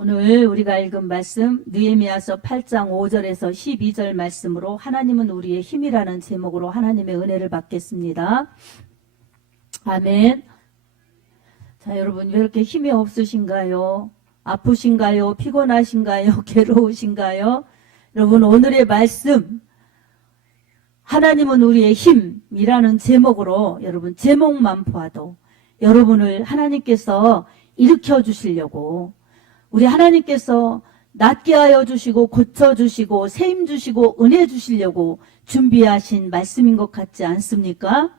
오늘 우리가 읽은 말씀 느헤미야서 8장 5절에서 12절 말씀으로 하나님은 우리의 힘이라는 제목으로 하나님의 은혜를 받겠습니다. 아멘. 자, 여러분 왜 이렇게 힘이 없으신가요? 아프신가요? 피곤하신가요? 괴로우신가요? 여러분 오늘의 말씀 하나님은 우리의 힘이라는 제목으로 여러분 제목만 보아도 여러분을 하나님께서 일으켜 주시려고 우리 하나님께서 낫게 하여 주시고 고쳐주시고 세임 주시고 은혜 주시려고 준비하신 말씀인 것 같지 않습니까?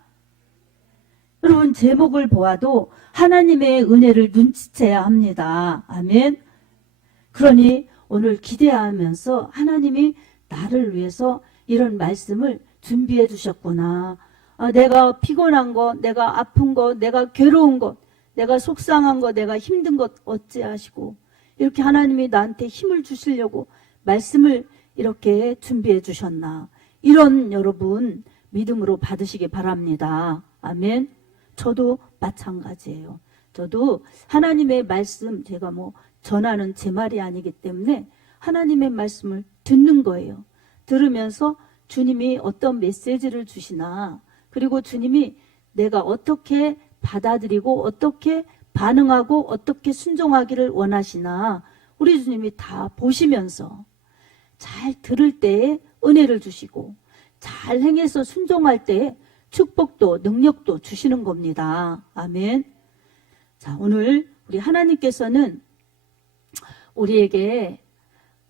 여러분 제목을 보아도 하나님의 은혜를 눈치채야 합니다. 아멘. 그러니 오늘 기대하면서 하나님이 나를 위해서 이런 말씀을 준비해 주셨구나. 내가 피곤한 것, 내가 아픈 것, 내가 괴로운 것, 내가 속상한 것, 내가 힘든 것 어찌하시고 이렇게 하나님이 나한테 힘을 주시려고 말씀을 이렇게 준비해 주셨나. 이런 여러분 믿음으로 받으시기 바랍니다. 아멘. 저도 마찬가지예요. 저도 하나님의 말씀 제가 전하는 제 말이 아니기 때문에 하나님의 말씀을 듣는 거예요. 들으면서 주님이 어떤 메시지를 주시나 그리고 주님이 내가 어떻게 받아들이고 어떻게 반응하고 어떻게 순종하기를 원하시나 우리 주님이 다 보시면서 잘 들을 때에 은혜를 주시고 잘 행해서 순종할 때에 축복도 능력도 주시는 겁니다. 아멘. 자, 오늘 우리 하나님께서는 우리에게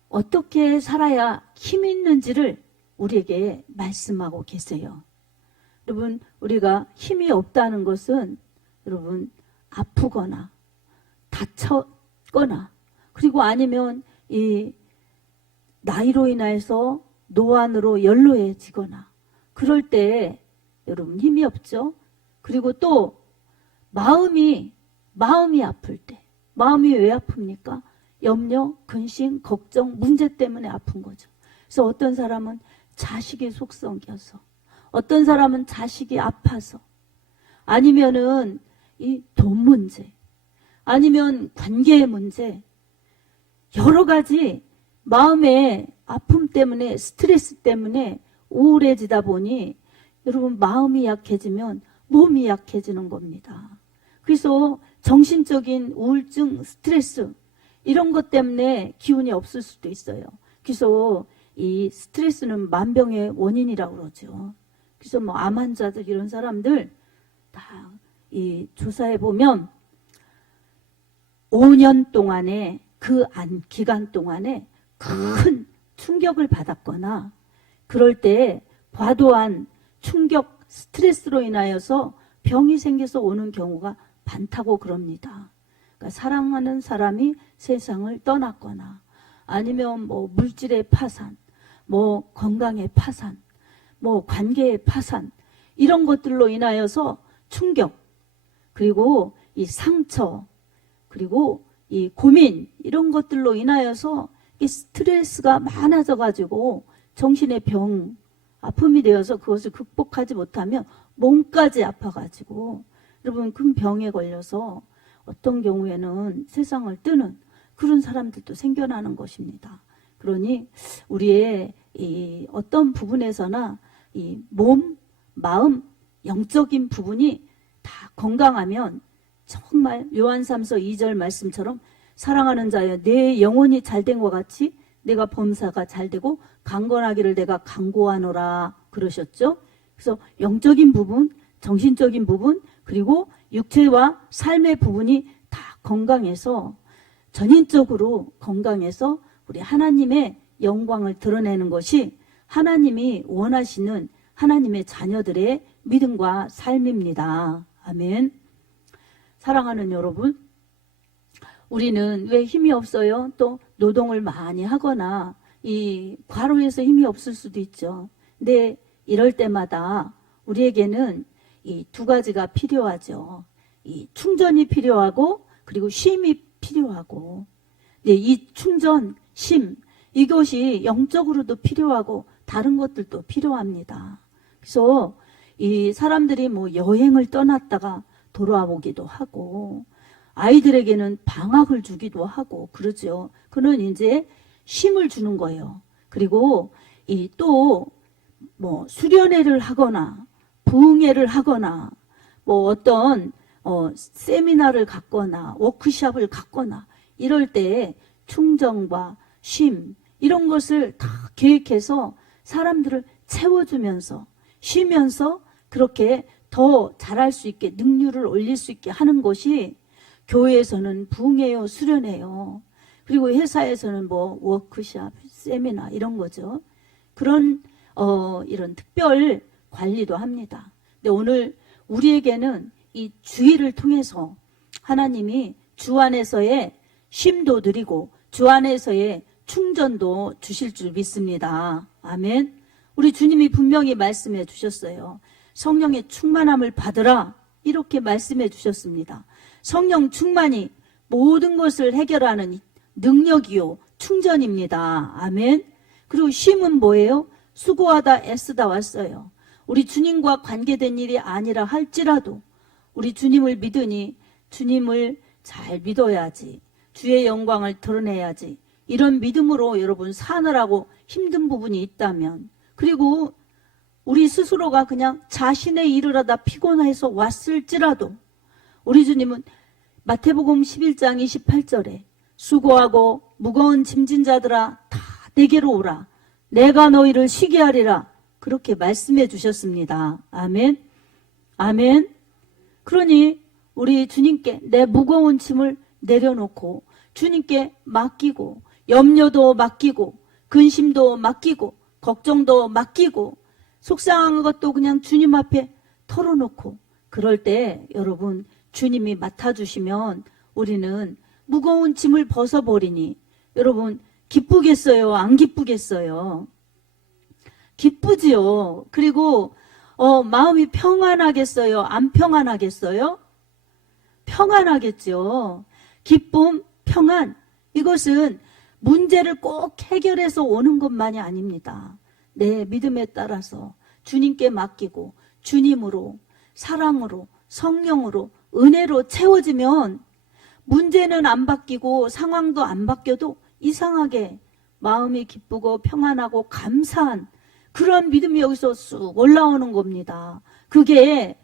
어떻게 살아야 힘이 있는지를 우리에게 말씀하고 계세요. 여러분 우리가 힘이 없다는 것은 여러분 아프거나 다쳤거나 그리고 아니면 이 나이로 인해서 노안으로 연로해지거나 그럴 때 여러분 힘이 없죠. 그리고 또 마음이 아플 때 마음이 왜 아픕니까? 염려, 근심, 걱정, 문제 때문에 아픈 거죠. 그래서 어떤 사람은 자식이 속썩여서 어떤 사람은 자식이 아파서 아니면은 이 돈 문제 아니면 관계의 문제 여러 가지 마음의 아픔 때문에 스트레스 때문에 우울해지다 보니 여러분 마음이 약해지면 몸이 약해지는 겁니다. 그래서 정신적인 우울증, 스트레스 이런 것 때문에 기운이 없을 수도 있어요. 그래서 이 스트레스는 만병의 원인이라고 그러죠. 그래서 암 환자들 이런 사람들 다 이 조사해 보면 5년 동안에 그 기간 동안에 큰 충격을 받았거나 그럴 때 과도한 충격 스트레스로 인하여서 병이 생겨서 오는 경우가 많다고 그럽니다. 그러니까 사랑하는 사람이 세상을 떠났거나 아니면 물질의 파산, 건강의 파산, 관계의 파산 이런 것들로 인하여서 충격 그리고 이 상처 그리고 이 고민 이런 것들로 인하여서 이 스트레스가 많아져 가지고 정신의 병 아픔이 되어서 그것을 극복하지 못하면 몸까지 아파가지고 여러분 큰 병에 걸려서 어떤 경우에는 세상을 뜨는 그런 사람들도 생겨나는 것입니다. 그러니 우리의 이 어떤 부분에서나 이 몸, 마음, 영적인 부분이 다 건강하면 정말 요한3서 2절 말씀처럼 사랑하는 자여 내 영혼이 잘된 것 같이 내가 범사가 잘되고 강건하기를 내가 간구하노라 그러셨죠. 그래서 영적인 부분, 정신적인 부분 그리고 육체와 삶의 부분이 다 건강해서 전인적으로 건강해서 우리 하나님의 영광을 드러내는 것이 하나님이 원하시는 하나님의 자녀들의 믿음과 삶입니다. 아멘. 사랑하는 여러분, 우리는 왜 힘이 없어요? 또 노동을 많이 하거나 이 과로해서 힘이 없을 수도 있죠. 근데 이럴 때마다 우리에게는 이 두 가지가 필요하죠. 이 충전이 필요하고 그리고 쉼이 필요하고 이 충전, 쉼 이것이 영적으로도 필요하고 다른 것들도 필요합니다. 그래서 이 사람들이 여행을 떠났다가 돌아오기도 하고 아이들에게는 방학을 주기도 하고 그러죠. 그는 이제 쉼을 주는 거예요. 그리고 또 뭐 수련회를 하거나 부흥회를 하거나 뭐 어떤 세미나를 갖거나 워크숍을 갖거나 이럴 때 충정과 쉼 이런 것을 다 계획해서 사람들을 채워주면서 쉬면서 그렇게 더 잘할 수 있게 능률을 올릴 수 있게 하는 것이 교회에서는 부흥회요, 수련회요. 그리고 회사에서는 뭐 워크숍, 세미나 이런 거죠. 그런 이런 특별 관리도 합니다. 근데 오늘 우리에게는 이 주의를 통해서 하나님이 주 안에서의 쉼도 드리고 주 안에서의 충전도 주실 줄 믿습니다. 아멘. 우리 주님이 분명히 말씀해 주셨어요. 성령의 충만함을 받으라 이렇게 말씀해 주셨습니다. 성령 충만이 모든 것을 해결하는 능력이요 충전입니다. 아멘. 그리고 쉼은 뭐예요? 수고하다 애쓰다 왔어요. 우리 주님과 관계된 일이 아니라 할지라도 우리 주님을 믿으니 주님을 잘 믿어야지, 주의 영광을 드러내야지, 이런 믿음으로 여러분 사느라고 힘든 부분이 있다면, 그리고 우리 스스로가 그냥 자신의 일을 하다 피곤해서 왔을지라도 우리 주님은 마태복음 11장 28절에 수고하고 무거운 짐진 자들아 다 내게로 오라 내가 너희를 쉬게 하리라 그렇게 말씀해 주셨습니다. 아멘. 아멘. 그러니 우리 주님께 내 무거운 짐을 내려놓고 주님께 맡기고 염려도 맡기고 근심도 맡기고 걱정도 맡기고 속상한 것도 그냥 주님 앞에 털어놓고 그럴 때 여러분 주님이 맡아주시면 우리는 무거운 짐을 벗어버리니 여러분 기쁘겠어요? 안 기쁘겠어요? 기쁘지요. 그리고 마음이 평안하겠어요? 안 평안하겠어요? 평안하겠죠. 기쁨, 평안 이것은 문제를 꼭 해결해서 오는 것만이 아닙니다. 내 믿음에 따라서 주님께 맡기고 주님으로 사랑으로 성령으로 은혜로 채워지면 문제는 안 바뀌고 상황도 안 바뀌어도 이상하게 마음이 기쁘고 평안하고 감사한 그런 믿음이 여기서 쑥 올라오는 겁니다. 그게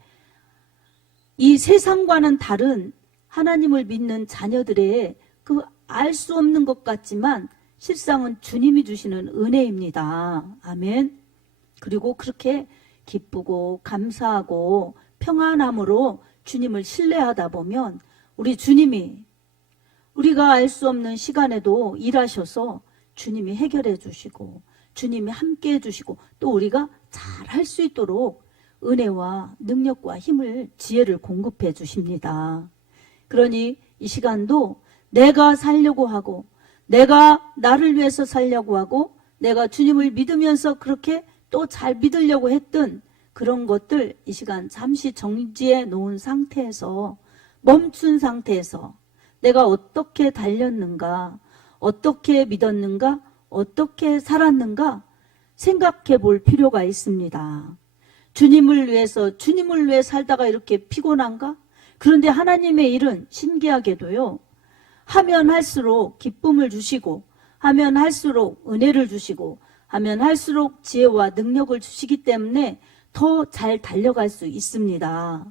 이 세상과는 다른 하나님을 믿는 자녀들의 그 알 수 없는 것 같지만 실상은 주님이 주시는 은혜입니다. 아멘. 그리고 그렇게 기쁘고 감사하고 평안함으로 주님을 신뢰하다 보면 우리 주님이 우리가 알 수 없는 시간에도 일하셔서 주님이 해결해 주시고 주님이 함께 해 주시고 또 우리가 잘 할 수 있도록 은혜와 능력과 힘을 지혜를 공급해 주십니다. 그러니 이 시간도 내가 살려고 하고 내가 나를 위해서 살려고 하고 내가 주님을 믿으면서 그렇게 또 잘 믿으려고 했던 그런 것들 이 시간 잠시 정지해 놓은 상태에서 멈춘 상태에서 내가 어떻게 달렸는가 어떻게 믿었는가 어떻게 살았는가 생각해 볼 필요가 있습니다. 주님을 위해서 주님을 위해 살다가 이렇게 피곤한가? 그런데 하나님의 일은 신기하게도요. 하면 할수록 기쁨을 주시고 하면 할수록 은혜를 주시고 하면 할수록 지혜와 능력을 주시기 때문에 더 잘 달려갈 수 있습니다.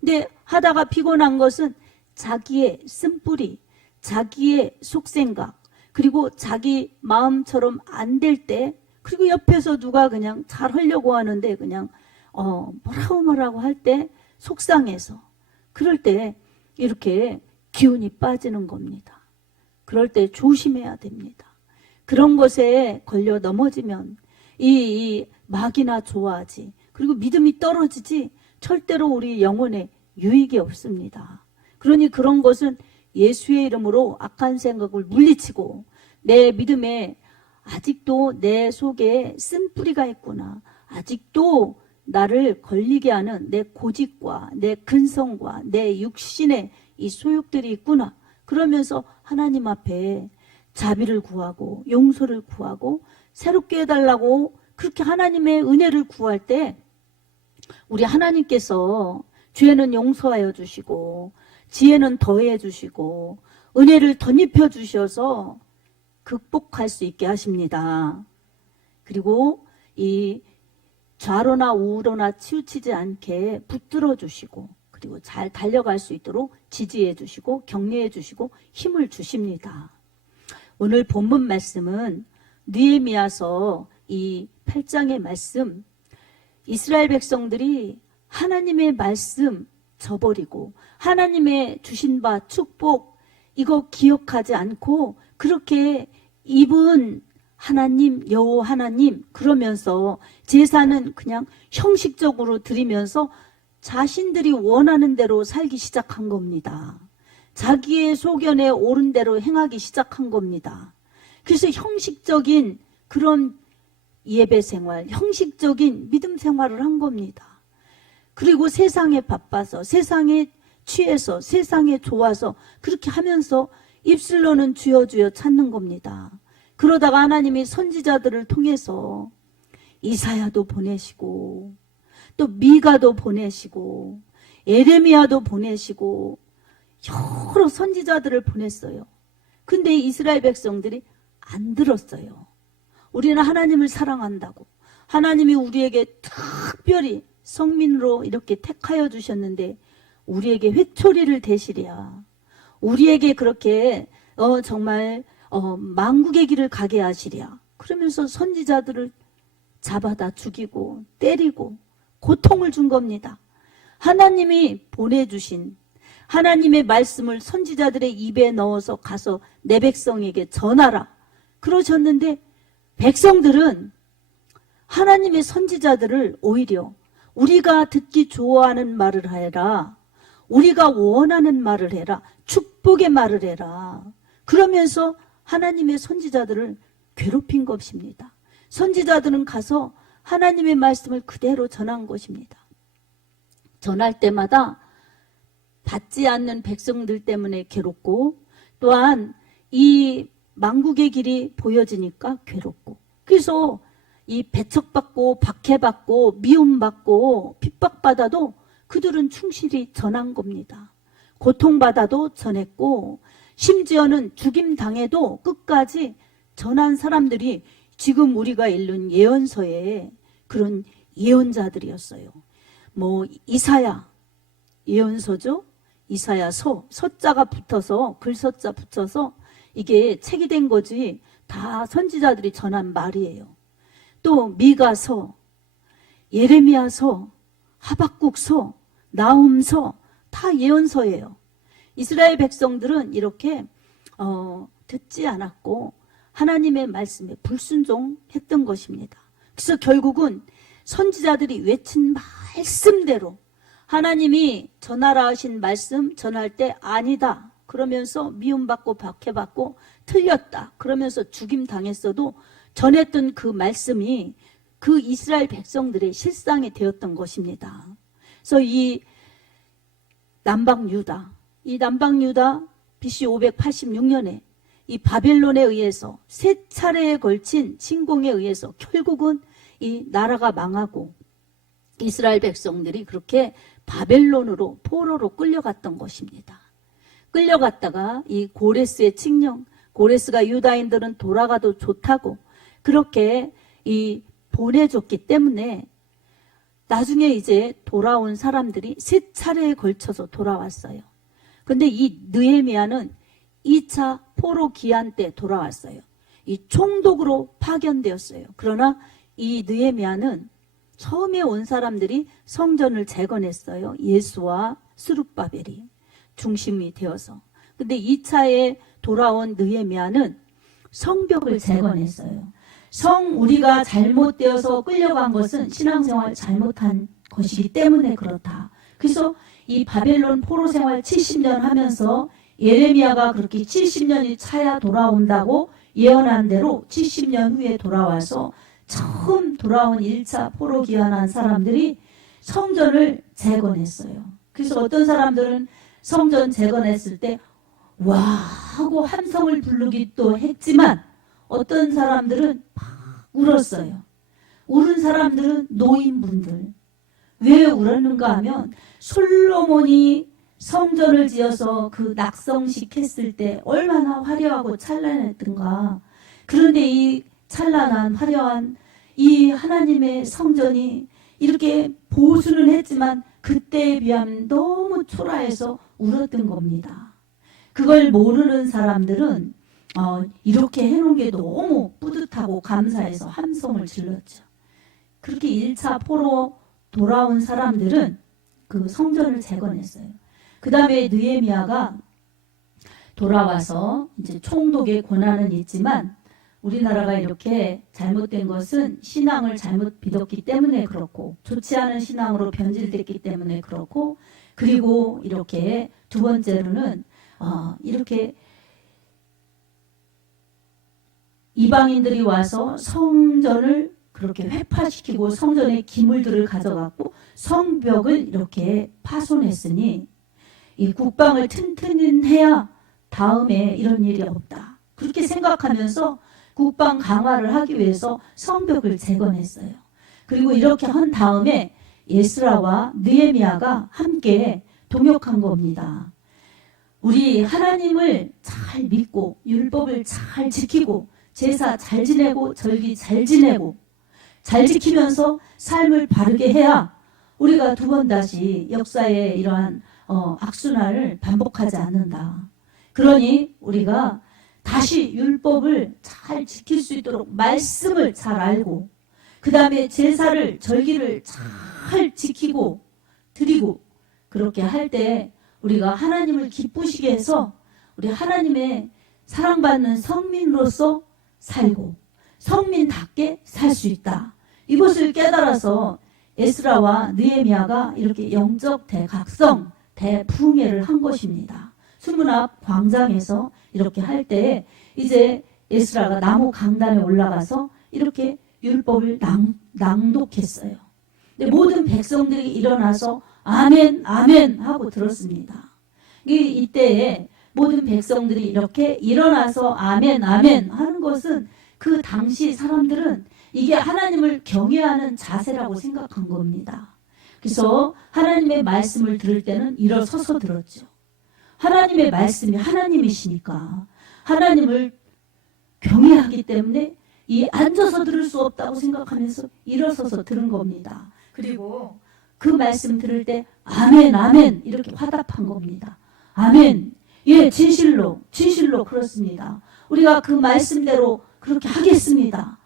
근데 하다가 피곤한 것은 자기의 쓴뿌리, 자기의 속생각, 그리고 자기 마음처럼 안 될 때, 그리고 옆에서 누가 그냥 잘 하려고 하는데 그냥 뭐라고 할 때 속상해서 그럴 때 이렇게 기운이 빠지는 겁니다. 그럴 때 조심해야 됩니다. 그런 것에 걸려 넘어지면 이 막이나 좋아하지 그리고 믿음이 떨어지지 절대로 우리 영혼에 유익이 없습니다. 그러니 그런 것은 예수의 이름으로 악한 생각을 물리치고 내 믿음에 아직도 내 속에 쓴뿌리가 있구나. 아직도 나를 걸리게 하는 내 고집과 내 근성과 내 육신의 이 소욕들이 있구나. 그러면서 하나님 앞에 자비를 구하고 용서를 구하고 새롭게 해달라고 그렇게 하나님의 은혜를 구할 때 우리 하나님께서 죄는 용서하여 주시고 지혜는 더해 주시고 은혜를 덧입혀 주셔서 극복할 수 있게 하십니다. 그리고 이 좌로나 우로나 치우치지 않게 붙들어 주시고 그리고 잘 달려갈 수 있도록 지지해 주시고 격려해 주시고 힘을 주십니다. 오늘 본문 말씀은 느헤미야서 이 8장의 말씀, 이스라엘 백성들이 하나님의 말씀 저버리고 하나님의 주신 바 축복 이거 기억하지 않고 그렇게 입은 하나님, 여호와 하나님 그러면서 제사는 그냥 형식적으로 드리면서 자신들이 원하는 대로 살기 시작한 겁니다. 자기의 소견에 옳은 대로 행하기 시작한 겁니다. 그래서 형식적인 그런 예배 생활, 형식적인 믿음 생활을 한 겁니다. 그리고 세상에 바빠서, 세상에 취해서, 세상에 좋아서 그렇게 하면서 입술로는 주여 주여 찾는 겁니다. 그러다가 하나님이 선지자들을 통해서 이사야도 보내시고 또 미가도 보내시고 에레미야도 보내시고 여러 선지자들을 보냈어요. 근데 이스라엘 백성들이 안 들었어요. 우리는 하나님을 사랑한다고 하나님이 우리에게 특별히 성민으로 이렇게 택하여 주셨는데 우리에게 회초리를 대시랴. 우리에게 그렇게 정말 만국의 길을 가게 하시랴. 그러면서 선지자들을 잡아다 죽이고 때리고 고통을 준 겁니다. 하나님이 보내주신 하나님의 말씀을 선지자들의 입에 넣어서 가서 내 백성에게 전하라. 그러셨는데 백성들은 하나님의 선지자들을 오히려 우리가 듣기 좋아하는 말을 해라. 우리가 원하는 말을 해라. 축복의 말을 해라. 그러면서 하나님의 선지자들을 괴롭힌 것입니다. 선지자들은 가서 하나님의 말씀을 그대로 전한 것입니다. 전할 때마다 받지 않는 백성들 때문에 괴롭고 또한 이 만국의 길이 보여지니까 괴롭고 그래서 이 배척받고 박해받고 미움받고 핍박받아도 그들은 충실히 전한 겁니다. 고통받아도 전했고 심지어는 죽임당해도 끝까지 전한 사람들이 지금 우리가 읽는 예언서에 그런 예언자들이었어요. 뭐 이사야 예언서죠. 이사야서 서자가 붙어서 글서자 붙여서 이게 책이 된 거지 다 선지자들이 전한 말이에요. 또 미가서, 예레미야서, 하박국서, 나훔서 다 예언서예요. 이스라엘 백성들은 이렇게 듣지 않았고 하나님의 말씀에 불순종했던 것입니다. 그래서 결국은 선지자들이 외친 말씀대로 하나님이 전하라 하신 말씀 전할 때 아니다 그러면서 미움받고 박해받고 틀렸다 그러면서 죽임 당했어도 전했던 그 말씀이 그 이스라엘 백성들의 실상이 되었던 것입니다. 그래서 이 남방 유다 BC 586년에 이 바벨론에 의해서 세 차례에 걸친 침공에 의해서 결국은 이 나라가 망하고 이스라엘 백성들이 그렇게 바벨론으로 포로로 끌려갔던 것입니다. 끌려갔다가 이 고레스의 칙령, 고레스가 유다인들은 돌아가도 좋다고 그렇게 이 보내줬기 때문에 나중에 이제 돌아온 사람들이 세 차례에 걸쳐서 돌아왔어요. 근데 이 느헤미야는 2차 포로 기한 때 돌아왔어요. 이 총독으로 파견되었어요. 그러나 이 느헤미야는 처음에 온 사람들이 성전을 재건했어요. 예수와 스룹바벨이 중심이 되어서. 근데 2차에 돌아온 느헤미야는 성벽을 재건했어요. 우리가 잘못되어서 끌려간 것은 신앙생활 잘못한 것이기 때문에 그렇다. 그래서 이 바벨론 포로 생활 70년 하면서 예레미야가 그렇게 70년이 차야 돌아온다고 예언한 대로 70년 후에 돌아와서 처음 돌아온 1차 포로 귀환한 사람들이 성전을 재건했어요. 그래서 어떤 사람들은 성전 재건했을 때 와 하고 함성을 부르기도 했지만 어떤 사람들은 막 울었어요. 울은 사람들은 노인분들. 왜 울었는가 하면 솔로몬이 성전을 지어서 그 낙성식 했을 때 얼마나 화려하고 찬란했던가. 그런데 이 찬란한 화려한 이 하나님의 성전이 이렇게 보수는 했지만 그때에 비하면 너무 초라해서 울었던 겁니다. 그걸 모르는 사람들은 이렇게 해놓은 게 너무 뿌듯하고 감사해서 함성을 질렀죠. 그렇게 1차 포로 돌아온 사람들은 그 성전을 재건했어요. 그 다음에 느헤미야가 돌아와서 이제 총독의 권한은 있지만 우리나라가 이렇게 잘못된 것은 신앙을 잘못 믿었기 때문에 그렇고 좋지 않은 신앙으로 변질됐기 때문에 그렇고 그리고 이렇게 두 번째로는 이렇게 이방인들이 와서 성전을 그렇게 회파시키고 성전의 기물들을 가져갔고 성벽을 이렇게 파손했으니 이 국방을 튼튼히 해야 다음에 이런 일이 없다. 그렇게 생각하면서 국방 강화를 하기 위해서 성벽을 재건했어요. 그리고 이렇게 한 다음에 에스라와 느헤미야가 함께 동역한 겁니다. 우리 하나님을 잘 믿고 율법을 잘 지키고 제사 잘 지내고 절기 잘 지내고 잘 지키면서 삶을 바르게 해야 우리가 두 번 다시 역사의 이러한 악순환을 반복하지 않는다. 그러니 우리가 다시 율법을 잘 지킬 수 있도록 말씀을 잘 알고 그 다음에 제사를 절기를 잘 지키고 드리고 그렇게 할 때 우리가 하나님을 기쁘시게 해서 우리 하나님의 사랑받는 성민으로서 살고 성민답게 살 수 있다. 이것을 깨달아서 에스라와 느헤미야가 이렇게 영적 대각성 대부흥회를 한 것입니다. 수문 앞 광장에서 이렇게 할 때 이제 에스라가 나무 강단에 올라가서 이렇게 율법을 낭독했어요. 근데 모든 백성들이 일어나서 아멘 아멘 하고 들었습니다. 이때에 모든 백성들이 이렇게 일어나서 아멘 아멘 하는 것은 그 당시 사람들은 이게 하나님을 경외하는 자세라고 생각한 겁니다. 그래서 하나님의 말씀을 들을 때는 일어서서 들었죠. 하나님의 말씀이 하나님이시니까 하나님을 경외하기 때문에 이 앉아서 들을 수 없다고 생각하면서 일어서서 들은 겁니다. 그리고 그 말씀 들을 때 아멘 아멘 이렇게 화답한 겁니다. 아멘. 예, 진실로 그렇습니다. 우리가 그 말씀대로 그렇게 하겠습니다.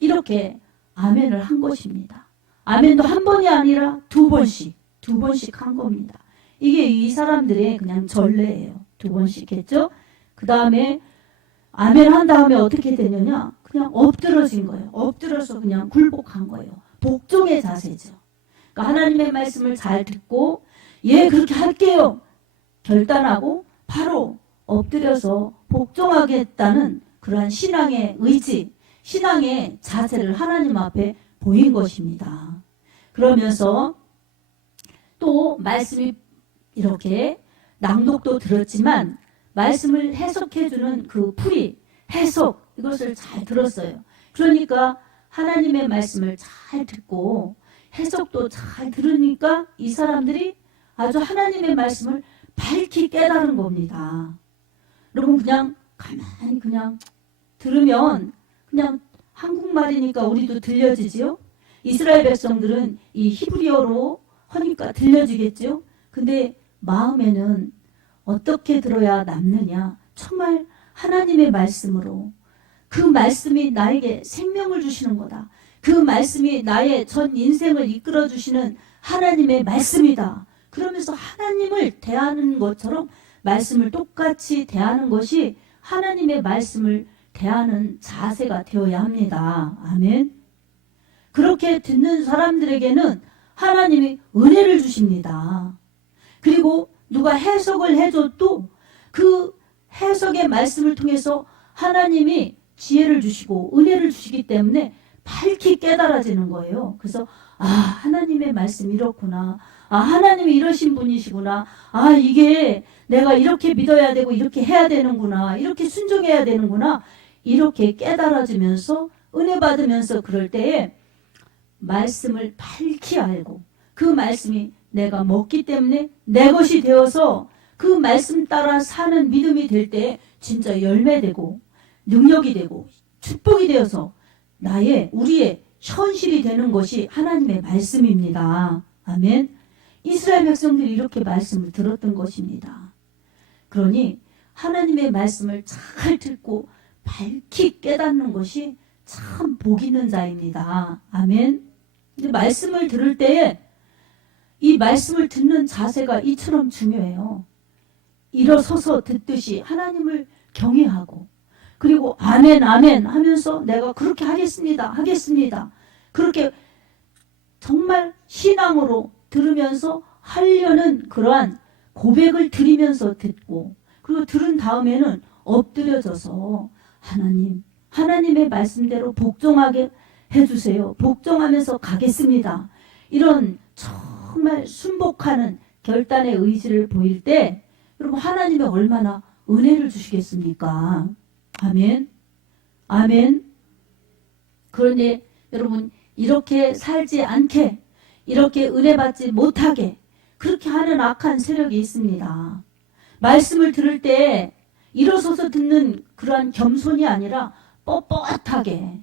이렇게 아멘을 한 것입니다. 아멘도 한 번이 아니라 두 번씩 한 겁니다. 이게 이 사람들의 그냥 전례예요. 두 번씩 했죠. 그 다음에 아멘 한 다음에 어떻게 되느냐? 그냥 엎드러진 거예요. 엎드려서 그냥 굴복한 거예요. 복종의 자세죠. 그러니까 하나님의 말씀을 잘 듣고 예 그렇게 할게요. 결단하고 바로 엎드려서 복종하겠다는 그러한 신앙의 의지, 신앙의 자세를 하나님 앞에 보인 것입니다. 그러면서 또 말씀이 이렇게 낭독도 들었지만 말씀을 해석해주는 그 풀이, 해석 이것을 잘 들었어요. 그러니까 하나님의 말씀을 잘 듣고 해석도 잘 들으니까 이 사람들이 아주 하나님의 말씀을 밝히 깨달은 겁니다. 여러분 그냥 가만히 그냥 들으면 그냥 한국말이니까 우리도 들려지지요. 이스라엘 백성들은 이 히브리어로 하니까 들려지겠죠. 근데 마음에는 어떻게 들어야 남느냐. 정말 하나님의 말씀으로 그 말씀이 나에게 생명을 주시는 거다. 그 말씀이 나의 전 인생을 이끌어 주시는 하나님의 말씀이다. 그러면서 하나님을 대하는 것처럼 말씀을 똑같이 대하는 것이 하나님의 말씀을 대하는 자세가 되어야 합니다. 아멘. 그렇게 듣는 사람들에게는 하나님이 은혜를 주십니다. 그리고 누가 해석을 해줘도 그 해석의 말씀을 통해서 하나님이 지혜를 주시고 은혜를 주시기 때문에 밝히 깨달아지는 거예요. 그래서 하나님의 말씀이 이렇구나. 하나님이 이러신 분이시구나. 이게 내가 이렇게 믿어야 되고 이렇게 해야 되는구나. 이렇게 순종해야 되는구나. 이렇게 깨달아지면서 은혜 받으면서 그럴 때에 말씀을 밝히 알고 그 말씀이 내가 먹기 때문에 내 것이 되어서 그 말씀 따라 사는 믿음이 될 때 진짜 열매되고 능력이 되고 축복이 되어서 우리의 현실이 되는 것이 하나님의 말씀입니다. 아멘. 이스라엘 백성들이 이렇게 말씀을 들었던 것입니다. 그러니 하나님의 말씀을 잘 듣고 밝히 깨닫는 것이 참 복 있는 자입니다. 아멘. 근데 말씀을 들을 때에 이 말씀을 듣는 자세가 이처럼 중요해요. 일어서서 듣듯이 하나님을 경외하고 그리고 아멘 아멘 하면서 내가 그렇게 하겠습니다. 그렇게 정말 신앙으로 들으면서 하려는 그러한 고백을 드리면서 듣고 그리고 들은 다음에는 엎드려져서 하나님의 말씀대로 복종하게 해주세요. 복종하면서 가겠습니다. 이런 정말 순복하는 결단의 의지를 보일 때 여러분 하나님이 얼마나 은혜를 주시겠습니까? 아멘. 아멘. 그런데 여러분 이렇게 살지 않게 이렇게 은혜 받지 못하게 그렇게 하는 악한 세력이 있습니다. 말씀을 들을 때 일어서서 듣는 그러한 겸손이 아니라 뻣뻣하게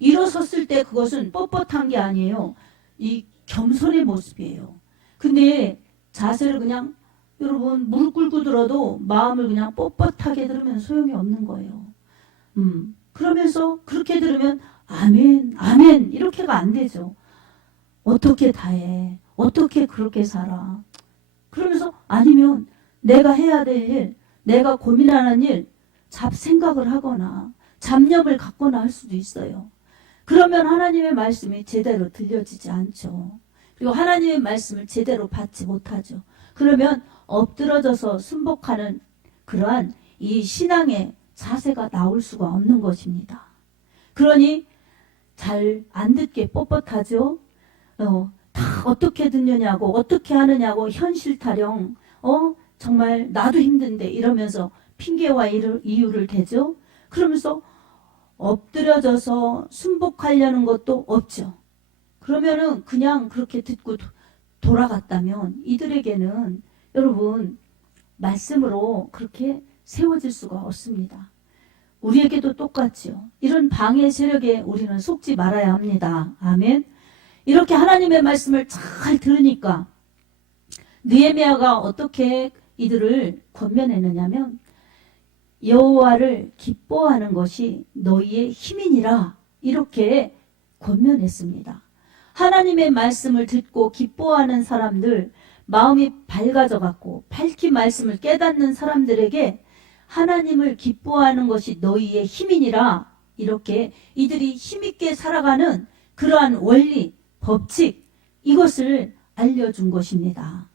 일어섰을 때 그것은 뻣뻣한 게 아니에요. 이 겸손의 모습이에요. 근데 자세를 그냥 여러분 무릎 꿇고 들어도 마음을 그냥 뻣뻣하게 들으면 소용이 없는 거예요. 그러면서 그렇게 들으면 아멘 아멘 이렇게가 안 되죠. 어떻게 다해? 어떻게 그렇게 살아? 그러면서 아니면 내가 해야 될 일, 내가 고민하는 일 잡생각을 하거나 잡념을 갖거나 할 수도 있어요. 그러면 하나님의 말씀이 제대로 들려지지 않죠. 그리고 하나님의 말씀을 제대로 받지 못하죠. 그러면 엎드러져서 순복하는 그러한 이 신앙의 자세가 나올 수가 없는 것입니다. 그러니 잘 안 듣게 뻣뻣하죠. 다 어떻게 듣느냐고 어떻게 하느냐고 현실 타령 정말 나도 힘든데 이러면서 핑계와 이유를 대죠. 그러면서 엎드려져서 순복하려는 것도 없죠. 그러면은 그냥 그렇게 듣고 돌아갔다면 이들에게는 여러분 말씀으로 그렇게 세워질 수가 없습니다. 우리에게도 똑같죠. 이런 방해 세력에 우리는 속지 말아야 합니다. 아멘. 이렇게 하나님의 말씀을 잘 들으니까 느헤미야가 어떻게 이들을 권면했느냐면 여호와를 기뻐하는 것이 너희의 힘이니라 이렇게 권면했습니다. 하나님의 말씀을 듣고 기뻐하는 사람들, 마음이 밝아져갖고 밝히 말씀을 깨닫는 사람들에게 하나님을 기뻐하는 것이 너희의 힘이니라 이렇게 이들이 힘있게 살아가는 그러한 원리, 법칙 이것을 알려준 것입니다.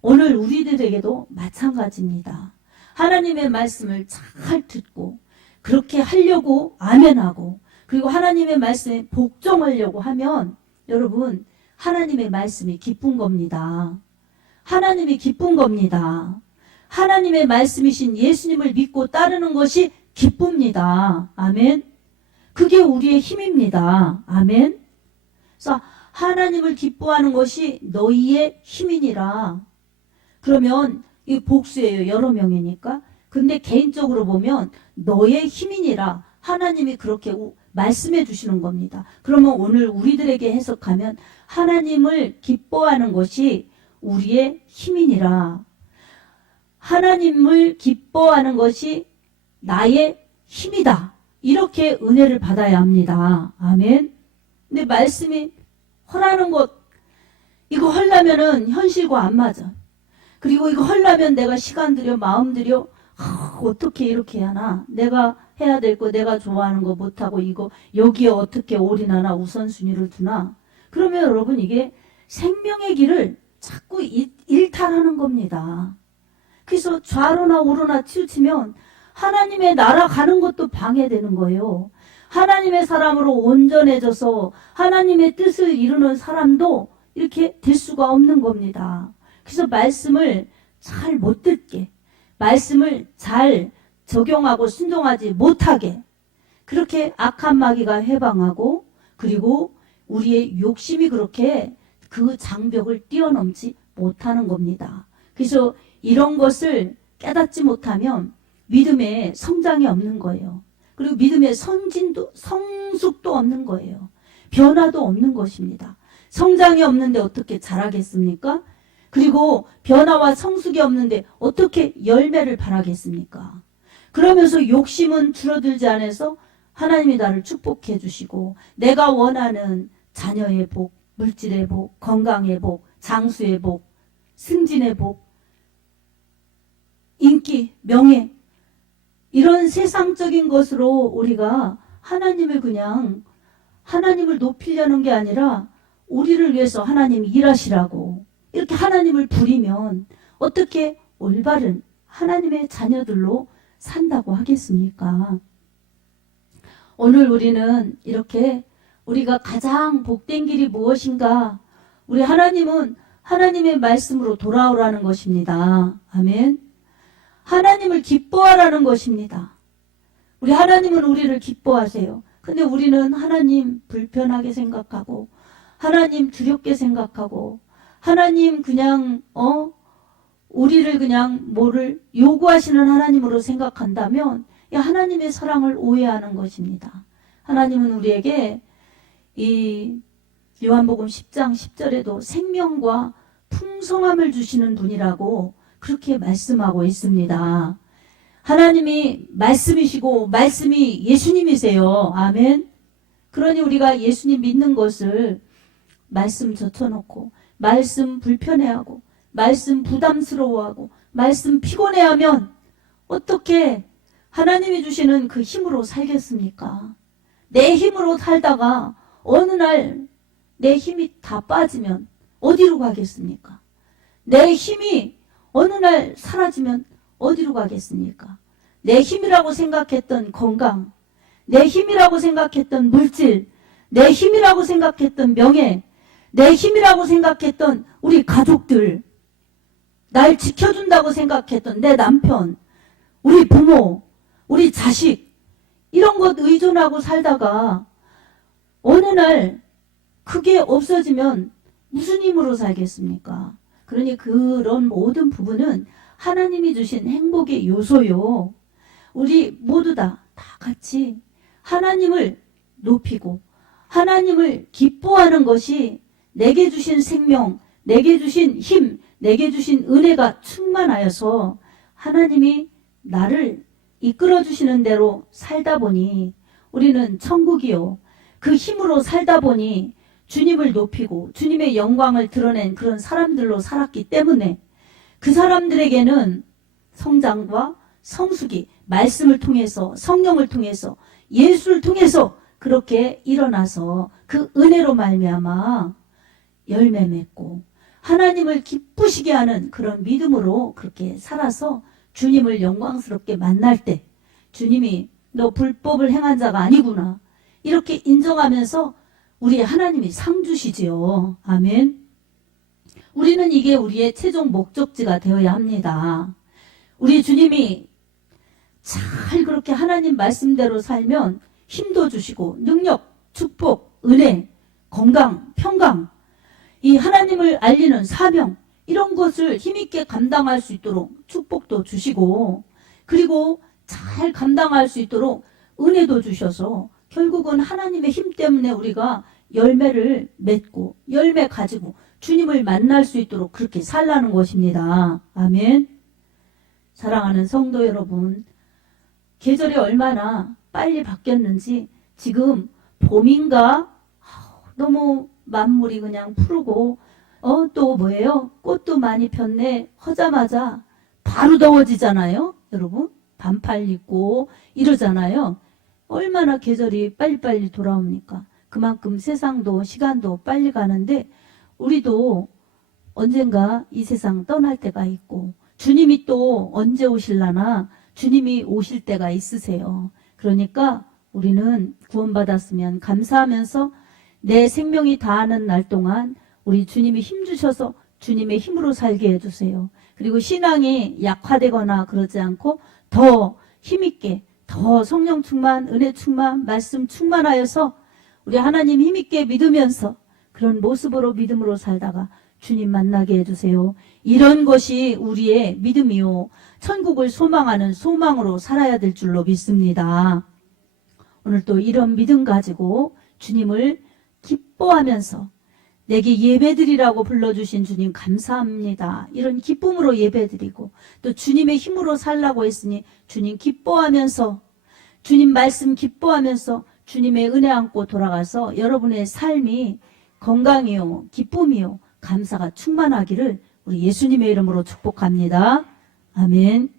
오늘 우리들에게도 마찬가지입니다. 하나님의 말씀을 잘 듣고 그렇게 하려고 아멘하고 그리고 하나님의 말씀에 복종하려고 하면 여러분 하나님의 말씀이 기쁜 겁니다. 하나님이 기쁜 겁니다. 하나님의 말씀이신 예수님을 믿고 따르는 것이 기쁩니다. 아멘. 그게 우리의 힘입니다. 아멘. 그래서 하나님을 기뻐하는 것이 너희의 힘이니라. 그러면 이 복수예요. 여러 명이니까. 근데 개인적으로 보면 너의 힘이니라. 하나님이 그렇게 말씀해 주시는 겁니다. 그러면 오늘 우리들에게 해석하면 하나님을 기뻐하는 것이 우리의 힘이니라. 하나님을 기뻐하는 것이 나의 힘이다. 이렇게 은혜를 받아야 합니다. 아멘. 근데 말씀이 허라는 것 이거 하려면은 현실과 안 맞아. 그리고 이거 하려면 내가 시간 들여 마음 들여 어떻게 이렇게 하나 내가 해야 될 거 내가 좋아하는 거 못하고 이거 여기에 어떻게 올인하나 우선순위를 두나 그러면 여러분 이게 생명의 길을 자꾸 일탈하는 겁니다. 그래서 좌로나 우로나 치우치면 하나님의 나라 가는 것도 방해되는 거예요. 하나님의 사람으로 온전해져서 하나님의 뜻을 이루는 사람도 이렇게 될 수가 없는 겁니다. 그래서 말씀을 잘 못 듣게 말씀을 잘 적용하고 순종하지 못하게 그렇게 악한 마귀가 해방하고 그리고 우리의 욕심이 그렇게 그 장벽을 뛰어넘지 못하는 겁니다. 그래서 이런 것을 깨닫지 못하면 믿음의 성장이 없는 거예요. 그리고 믿음의 성숙도 없는 거예요. 변화도 없는 것입니다. 성장이 없는데 어떻게 자라겠습니까? 그리고 변화와 성숙이 없는데 어떻게 열매를 발하겠습니까? 그러면서 욕심은 줄어들지 않아서 하나님이 나를 축복해 주시고 내가 원하는 자녀의 복, 물질의 복, 건강의 복, 장수의 복, 승진의 복, 인기, 명예, 이런 세상적인 것으로 우리가 하나님을 높이려는 게 아니라 우리를 위해서 하나님 일하시라고 이렇게 하나님을 부리면 어떻게 올바른 하나님의 자녀들로 산다고 하겠습니까? 오늘 우리는 이렇게 우리가 가장 복된 길이 무엇인가? 우리 하나님은 하나님의 말씀으로 돌아오라는 것입니다. 아멘. 하나님을 기뻐하라는 것입니다. 우리 하나님은 우리를 기뻐하세요. 근데 우리는 하나님 불편하게 생각하고 하나님 두렵게 생각하고 하나님 그냥 우리를 그냥 뭐를 요구하시는 하나님으로 생각한다면 하나님의 사랑을 오해하는 것입니다. 하나님은 우리에게 이 요한복음 10장 10절에도 생명과 풍성함을 주시는 분이라고 그렇게 말씀하고 있습니다. 하나님이 말씀이시고 말씀이 예수님이세요. 아멘. 그러니 우리가 예수님 믿는 것을 말씀 젖혀놓고 말씀 불편해하고 말씀 부담스러워하고 말씀 피곤해하면 어떻게 하나님이 주시는 그 힘으로 살겠습니까? 내 힘으로 살다가 어느 날 내 힘이 다 빠지면 어디로 가겠습니까? 내 힘이 어느 날 사라지면 어디로 가겠습니까? 내 힘이라고 생각했던 건강, 내 힘이라고 생각했던 물질, 내 힘이라고 생각했던 명예, 내 힘이라고 생각했던 우리 가족들, 날 지켜준다고 생각했던 내 남편, 우리 부모, 우리 자식, 이런 것 의존하고 살다가 어느 날 그게 없어지면 무슨 힘으로 살겠습니까? 그러니 그런 모든 부분은 하나님이 주신 행복의 요소요. 우리 모두 다 같이 하나님을 높이고 하나님을 기뻐하는 것이 내게 주신 생명, 내게 주신 힘, 내게 주신 은혜가 충만하여서 하나님이 나를 이끌어 주시는 대로 살다 보니 우리는 천국이요. 그 힘으로 살다 보니 주님을 높이고 주님의 영광을 드러낸 그런 사람들로 살았기 때문에 그 사람들에게는 성장과 성숙이 말씀을 통해서 성령을 통해서 예수를 통해서 그렇게 일어나서 그 은혜로 말미암아 열매 맺고 하나님을 기쁘시게 하는 그런 믿음으로 그렇게 살아서 주님을 영광스럽게 만날 때 주님이 너 불법을 행한 자가 아니구나 이렇게 인정하면서 우리 하나님이 상 주시지요. 아멘. 우리는 이게 우리의 최종 목적지가 되어야 합니다. 우리 주님이 잘 그렇게 하나님 말씀대로 살면 힘도 주시고 능력, 축복, 은혜, 건강, 평강, 이 하나님을 알리는 사명 이런 것을 힘있게 감당할 수 있도록 축복도 주시고 그리고 잘 감당할 수 있도록 은혜도 주셔서 결국은 하나님의 힘 때문에 우리가 열매를 맺고 열매 가지고 주님을 만날 수 있도록 그렇게 살라는 것입니다. 아멘. 사랑하는 성도 여러분, 계절이 얼마나 빨리 바뀌었는지 지금 봄인가? 너무 만물이 그냥 푸르고 또 뭐예요? 꽃도 많이 폈네. 하자마자 바로 더워지잖아요. 여러분 반팔 입고 이러잖아요. 얼마나 계절이 빨리빨리 돌아옵니까? 그만큼 세상도 시간도 빨리 가는데 우리도 언젠가 이 세상 떠날 때가 있고 주님이 또 언제 오실라나 주님이 오실 때가 있으세요. 그러니까 우리는 구원받았으면 감사하면서 내 생명이 다하는 날 동안 우리 주님이 힘주셔서 주님의 힘으로 살게 해주세요. 그리고 신앙이 약화되거나 그러지 않고 더 힘있게 더 성령 충만, 은혜 충만, 말씀 충만하여서 우리 하나님 힘있게 믿으면서 그런 모습으로 믿음으로 살다가 주님 만나게 해주세요. 이런 것이 우리의 믿음이요. 천국을 소망하는 소망으로 살아야 될 줄로 믿습니다. 오늘 또 이런 믿음 가지고 주님을 기뻐하면서 내게 예배드리라고 불러주신 주님 감사합니다. 이런 기쁨으로 예배드리고 또 주님의 힘으로 살라고 했으니 주님 기뻐하면서 주님 말씀 기뻐하면서 주님의 은혜 안고 돌아가서 여러분의 삶이 건강이요, 기쁨이요, 감사가 충만하기를 우리 예수님의 이름으로 축복합니다. 아멘.